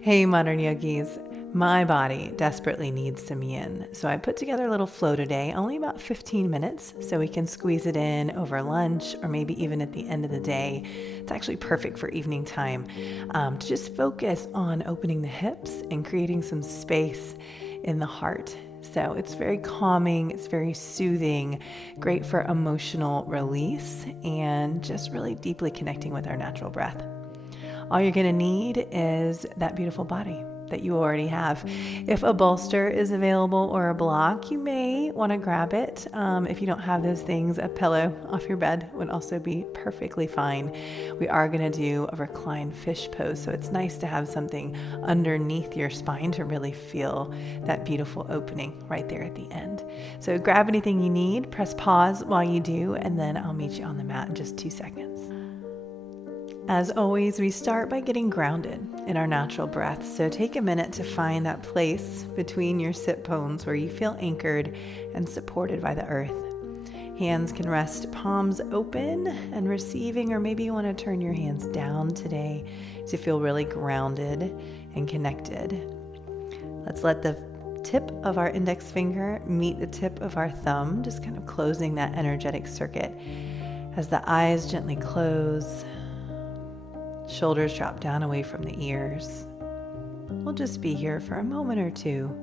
Hey, modern yogis. My body desperately needs some yin, so I put together a little flow today, only about 15 minutes, so we can squeeze it in over lunch or maybe even at the end of the day. It's actually perfect for evening time to just focus on opening the hips and creating some space in the heart. So it's very calming, it's very soothing, great for emotional release, and just really deeply connecting with our natural breath. All you're going to need is that beautiful body that you already have. If a bolster is available or a block, you may want to grab it. If you don't have those things, a pillow off your bed would also be perfectly fine. We are going to do a reclined fish pose, so it's nice to have something underneath your spine to really feel that beautiful opening right there at the end. So grab anything you need, press pause while you do, and then I'll meet you on the mat in just 2 seconds. As always, we start by getting grounded in our natural breath. So take a minute to find that place between your sit bones where you feel anchored and supported by the earth. Hands can rest palms open and receiving, or maybe you want to turn your hands down today to feel really grounded and connected. Let's let the tip of our index finger meet the tip of our thumb, just kind of closing that energetic circuit. As the eyes gently close, shoulders drop down away from the ears. We'll just be here for a moment or two,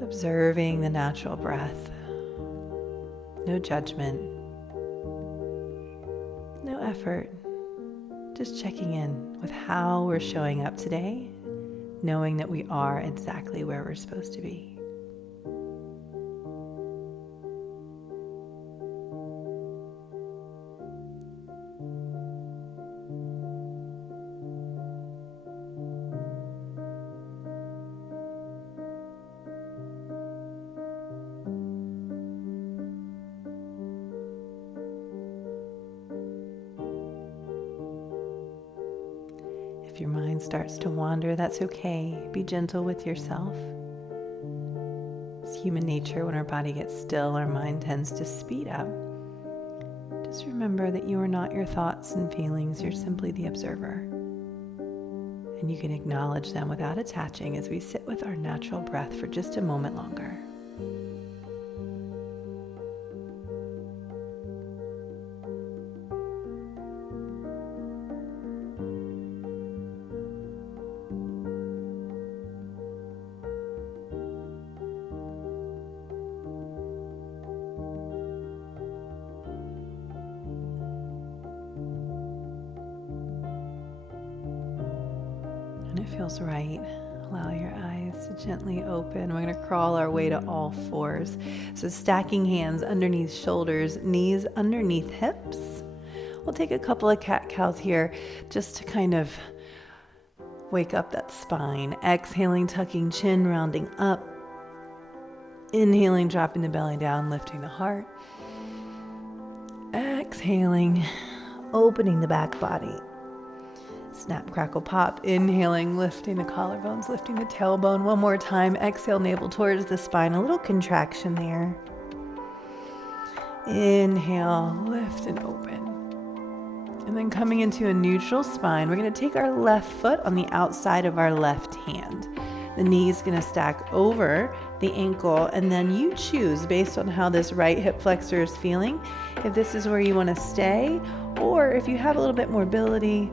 observing the natural breath. No judgment, no effort, just checking in with how we're showing up today, knowing that we are exactly where we're supposed to be. If your mind starts to wander, that's okay. Be gentle with yourself. It's human nature. When our body gets still, our mind tends to speed up. Just remember that you are not your thoughts and feelings. You're simply the observer. And you can acknowledge them without attaching as we sit with our natural breath for just a moment longer. And it feels right. Allow your eyes to gently open. We're going to crawl our way to all fours. So stacking hands underneath shoulders, knees underneath hips. We'll take a couple of cat-cows here just to kind of wake up that spine. Exhaling, tucking chin, rounding up. Inhaling, dropping the belly down, lifting the heart. Exhaling, opening the back body. Snap, crackle, pop. Inhaling, lifting the collarbones, lifting the tailbone. One more time. Exhale, navel towards the spine. A little contraction there. Inhale, lift and open. And then coming into a neutral spine, we're going to take our left foot on the outside of our left hand. The knee is going to stack over the ankle, and then you choose based on how this right hip flexor is feeling, if this is where you want to stay, or if you have a little bit more mobility,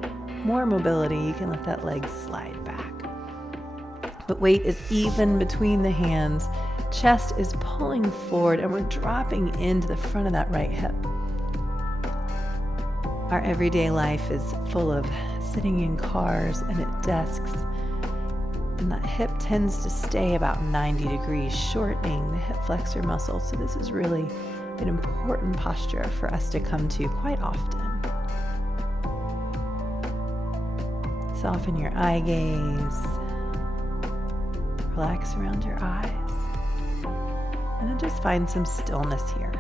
you can let that leg slide back. But weight is even between the hands. Chest is pulling forward, and we're dropping into the front of that right hip. Our everyday life is full of sitting in cars and at desks, and that hip tends to stay about 90 degrees, shortening the hip flexor muscle. So this is really an important posture for us to come to quite often. Soften your eye gaze. Relax around your eyes. And then just find some stillness here.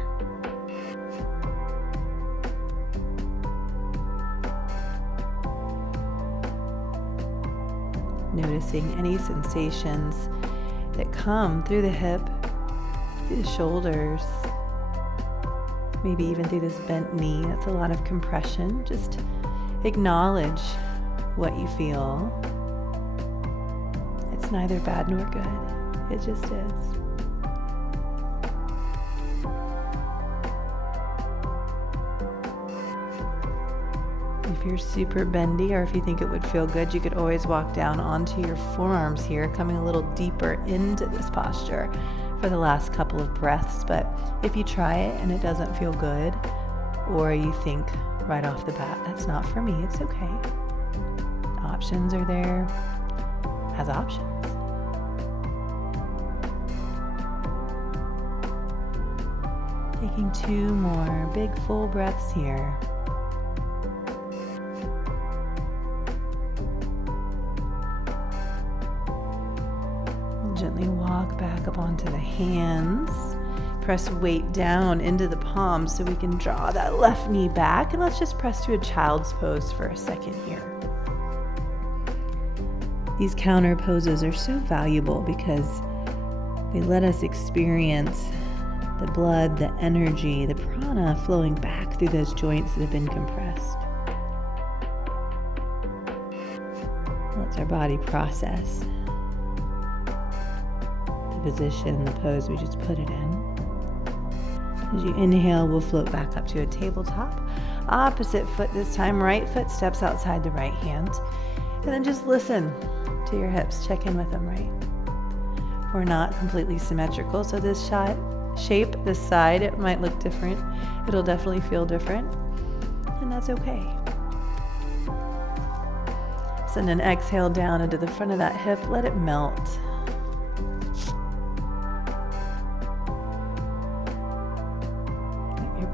Noticing any sensations that come through the hip, through the shoulders, maybe even through this bent knee. That's a lot of compression. Just acknowledge what you feel It's neither bad nor good. It just is. If you're super bendy, or if you think it would feel good, you could always walk down onto your forearms here, coming a little deeper into this posture for the last couple of breaths. But if you try it and it doesn't feel good, or you think right off the bat, that's not for me, it's okay. Options are there as options. Taking 2 more big full breaths here. Gently walk back up onto the hands. Press weight down into the palms so we can draw that left knee back. And let's just press to a child's pose for a second here. These counter poses are so valuable because they let us experience the blood, the energy, the prana flowing back through those joints that have been compressed. Lets our body process position, the pose we just put it in. As you inhale, we'll float back up to a tabletop. Opposite foot this time, right foot steps outside the right hand. And then just listen to your hips, check in with them, right? We're not completely symmetrical, so this shape, this side, it might look different. It'll definitely feel different, and that's okay. Send an exhale down into the front of that hip, let it melt.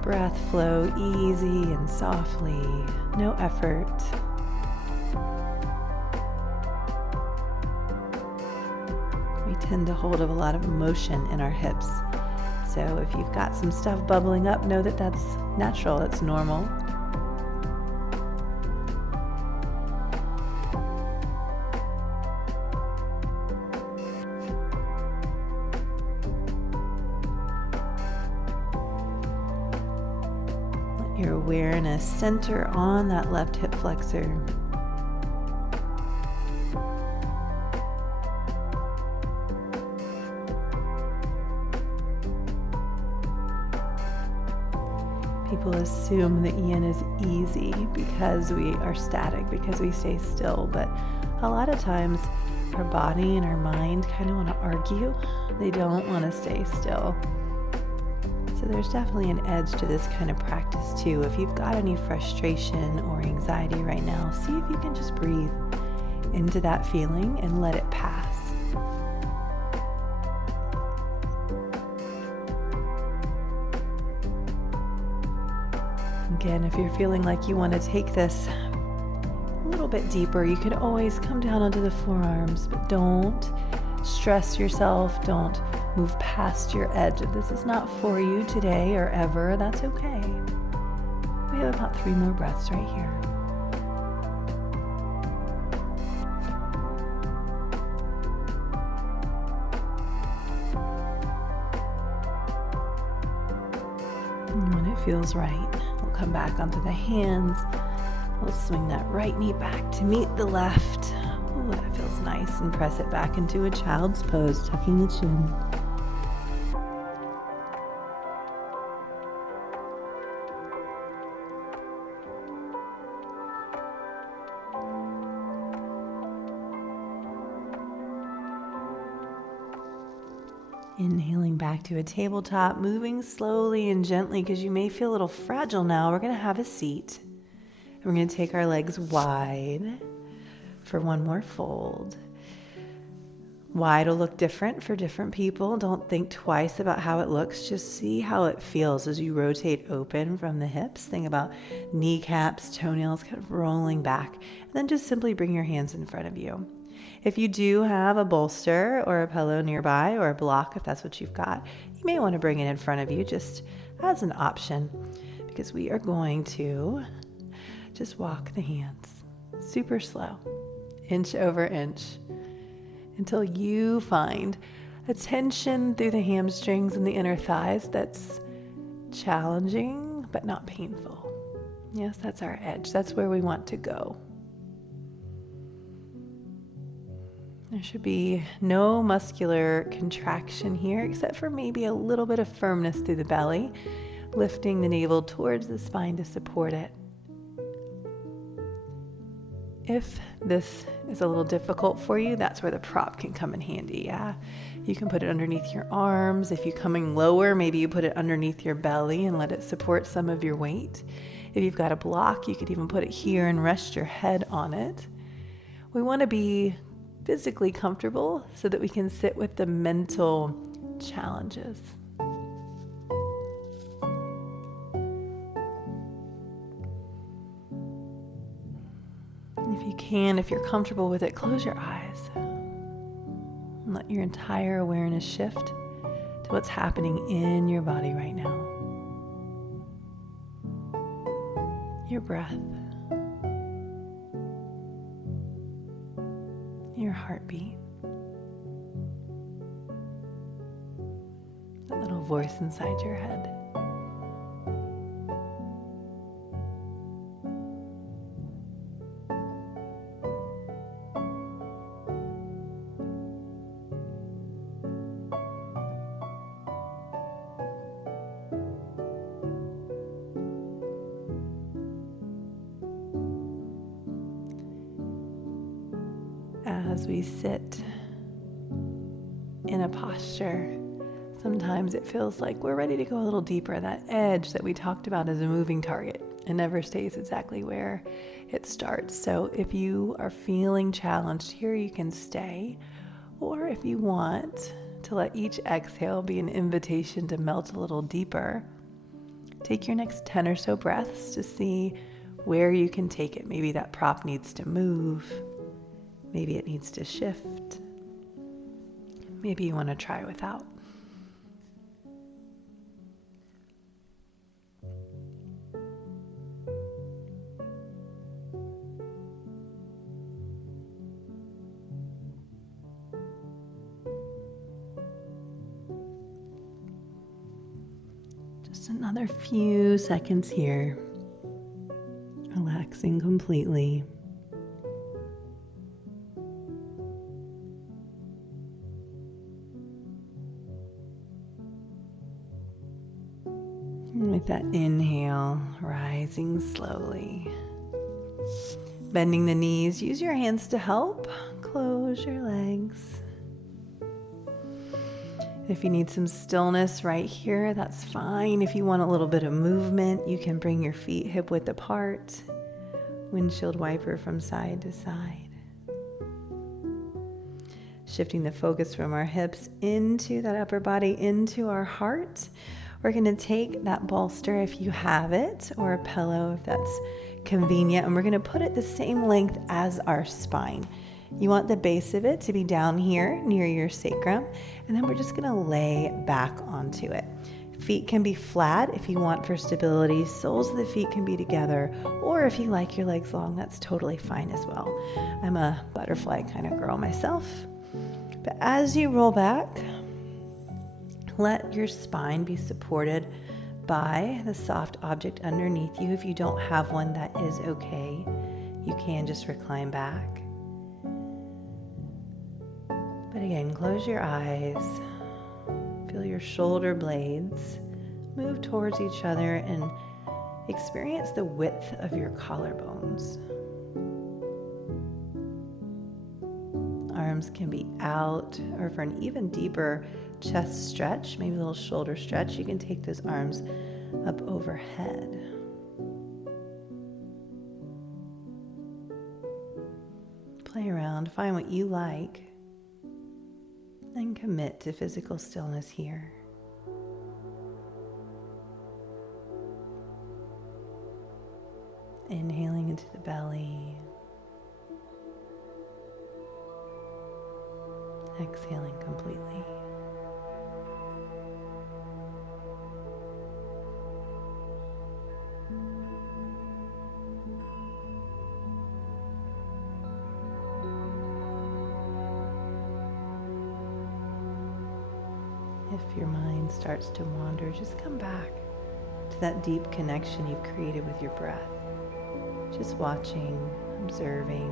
Breath flow easy and softly, no effort. We tend to hold a lot of emotion in our hips. So if you've got some stuff bubbling up, know that that's natural, it's normal. Your awareness center on that left hip flexor. People assume that yin is easy because we are static, because we stay still, but a lot of times our body and our mind kind of want to argue. They don't want to stay still. So there's definitely an edge to this kind of practice too. If you've got any frustration or anxiety right now, see if you can just breathe into that feeling and let it pass. Again, if you're feeling like you want to take this a little bit deeper, you could always come down onto the forearms, but don't stress yourself. Don't move past your edge. If this is not for you today or ever, that's okay. We have about 3 more breaths right here. And when it feels right, we'll come back onto the hands. We'll swing that right knee back to meet the left. Ooh, that feels nice. And press it back into a child's pose, tucking the chin. Inhaling back to a tabletop, moving slowly and gently because you may feel a little fragile now. We're going to have a seat. And we're going to take our legs wide for one more fold. Wide will look different for different people. Don't think twice about how it looks. Just see how it feels as you rotate open from the hips. Think about kneecaps, toenails kind of rolling back. And then just simply bring your hands in front of you. If you do have a bolster or a pillow nearby or a block, if that's what you've got, you may want to bring it in front of you just as an option, because we are going to just walk the hands super slow, inch over inch, until you find a tension through the hamstrings and the inner thighs that's challenging but not painful. Yes, that's our edge. That's where we want to go. There should be no muscular contraction here, except for maybe a little bit of firmness through the belly, lifting the navel towards the spine to support it. If this is a little difficult for you, that's where the prop can come in handy, yeah? You can put it underneath your arms. If you're coming lower, maybe you put it underneath your belly and let it support some of your weight. If you've got a block, you could even put it here and rest your head on it. We want to be physically comfortable so that we can sit with the mental challenges. If you're comfortable with it, close your eyes and let your entire awareness shift to what's happening in your body right now. Your breath, your heartbeat, that little voice inside your head. As we sit in a posture, sometimes it feels like we're ready to go a little deeper. That edge that we talked about is a moving target. It never stays exactly where it starts. So if you are feeling challenged here, you can stay. Or if you want to let each exhale be an invitation to melt a little deeper, take your next 10 or so breaths to see where you can take it. Maybe that prop needs to move. Maybe it needs to shift. Maybe you want to try without. Just another few seconds here, relaxing completely. With that inhale, rising slowly. Bending the knees, use your hands to help. Close your legs. If you need some stillness right here, that's fine. If you want a little bit of movement, you can bring your feet hip width apart. Windshield wiper from side to side. Shifting the focus from our hips into that upper body, into our heart. We're going to take that bolster if you have it, or a pillow if that's convenient, and we're going to put it the same length as our spine. You want the base of it to be down here near your sacrum, and then we're just going to lay back onto it. Feet can be flat if you want for stability. Soles of the feet can be together, or if you like your legs long, that's totally fine as well. I'm a butterfly kind of girl myself. But as you roll back, let your spine be supported by the soft object underneath you. If you don't have one, that is okay. You can just recline back. But again, close your eyes. Feel your shoulder blades move towards each other and experience the width of your collarbones. Arms can be out, or for an even deeper chest stretch, maybe a little shoulder stretch, you can take those arms up overhead. Play around, find what you like, and commit to physical stillness here. Inhaling into the belly. Exhaling completely. If your mind starts to wander, just come back to that deep connection you've created with your breath. Just watching, observing.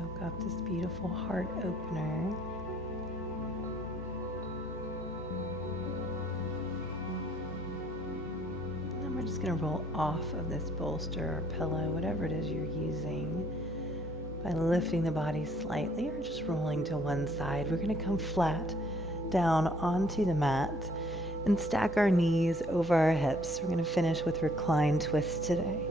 Soak up this beautiful heart opener. And then we're just going to roll off of this bolster or pillow, whatever it is you're using, by lifting the body slightly or just rolling to one side. We're going to come flat down onto the mat and stack our knees over our hips. We're going to finish with reclined twist today.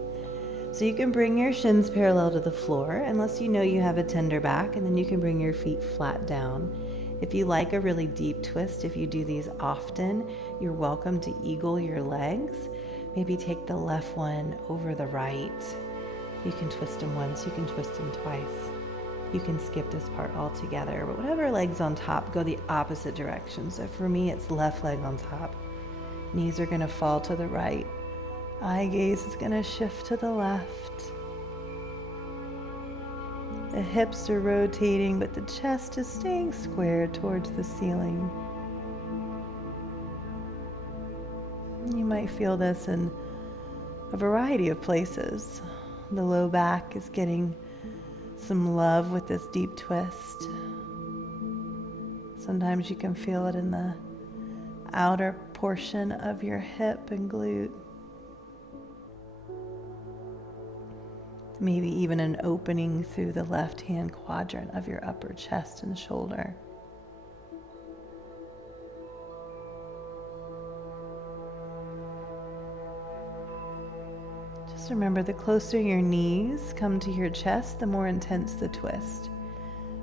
So you can bring your shins parallel to the floor, unless you know you have a tender back, and then you can bring your feet flat down. If you like a really deep twist, if you do these often, you're welcome to eagle your legs. Maybe take the left one over the right. You can twist them once, you can twist them twice. You can skip this part altogether, but whatever leg's on top, go the opposite direction. So for me, it's left leg on top. Knees are gonna fall to the right. Eye gaze is going to shift to the left. The hips are rotating, but the chest is staying square towards the ceiling. You might feel this in a variety of places. The low back is getting some love with this deep twist. Sometimes you can feel it in the outer portion of your hip and glute. Maybe even an opening through the left-hand quadrant of your upper chest and shoulder. Just remember, the closer your knees come to your chest, the more intense the twist.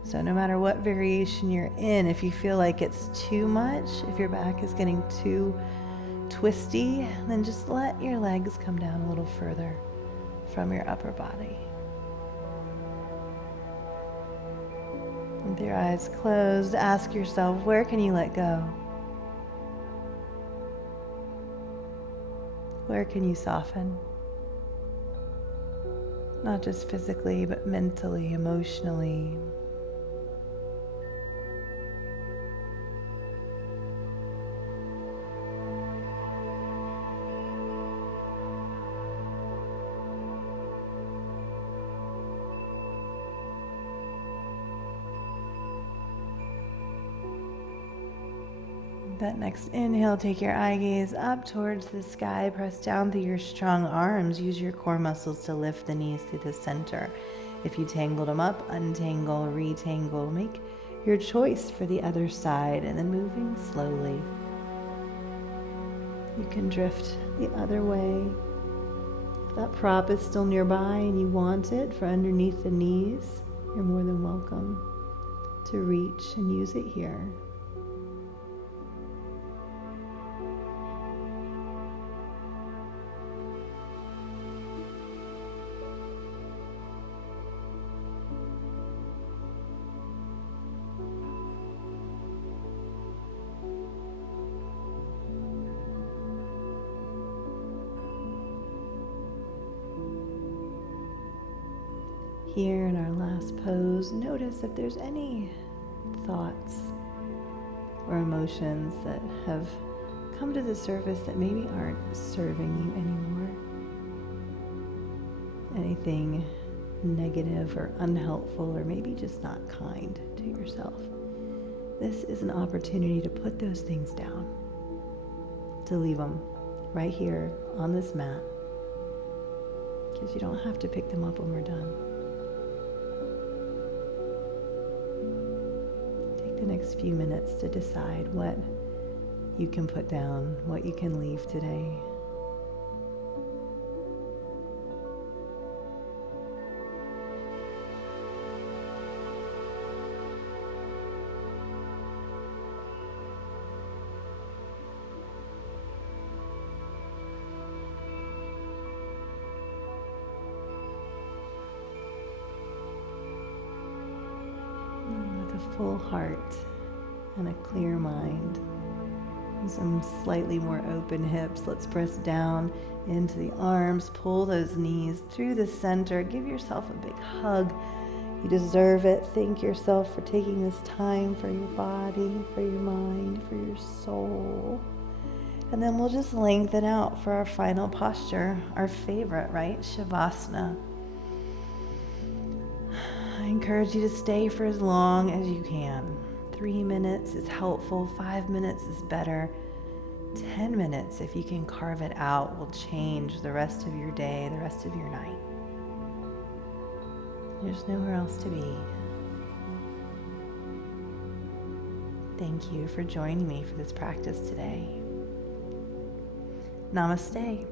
So no matter what variation you're in, if you feel like it's too much, if your back is getting too twisty, then just let your legs come down a little further from your upper body. With your eyes closed, ask yourself, where can you let go? Where can you soften? Not just physically, but mentally, emotionally. That next inhale, take your eye gaze up towards the sky, press down through your strong arms, use your core muscles to lift the knees through the center. If you tangled them up, untangle, retangle, make your choice for the other side, and then moving slowly. You can drift the other way. If that prop is still nearby and you want it for underneath the knees, you're more than welcome to reach and use it here. Here in our last pose, notice if there's any thoughts or emotions that have come to the surface that maybe aren't serving you anymore. Anything negative or unhelpful, or maybe just not kind to yourself. This is an opportunity to put those things down, to leave them right here on this mat, because you don't have to pick them up when we're done. The next few minutes to decide what you can put down, what you can leave today. Full heart and a clear mind and some slightly more open hips. Let's press down into the arms, pull those knees through the center, give yourself a big hug. You deserve it. Thank yourself for taking this time for your body, for your mind, for your soul. And then we'll just lengthen out for our final posture, our favorite, right? Shavasana. encourage you to stay for as long as you can. 3 minutes is helpful, 5 minutes is better. 10 minutes, if you can carve it out, will change the rest of your day, the rest of your night. There's nowhere else to be. Thank you for joining me for this practice today. Namaste.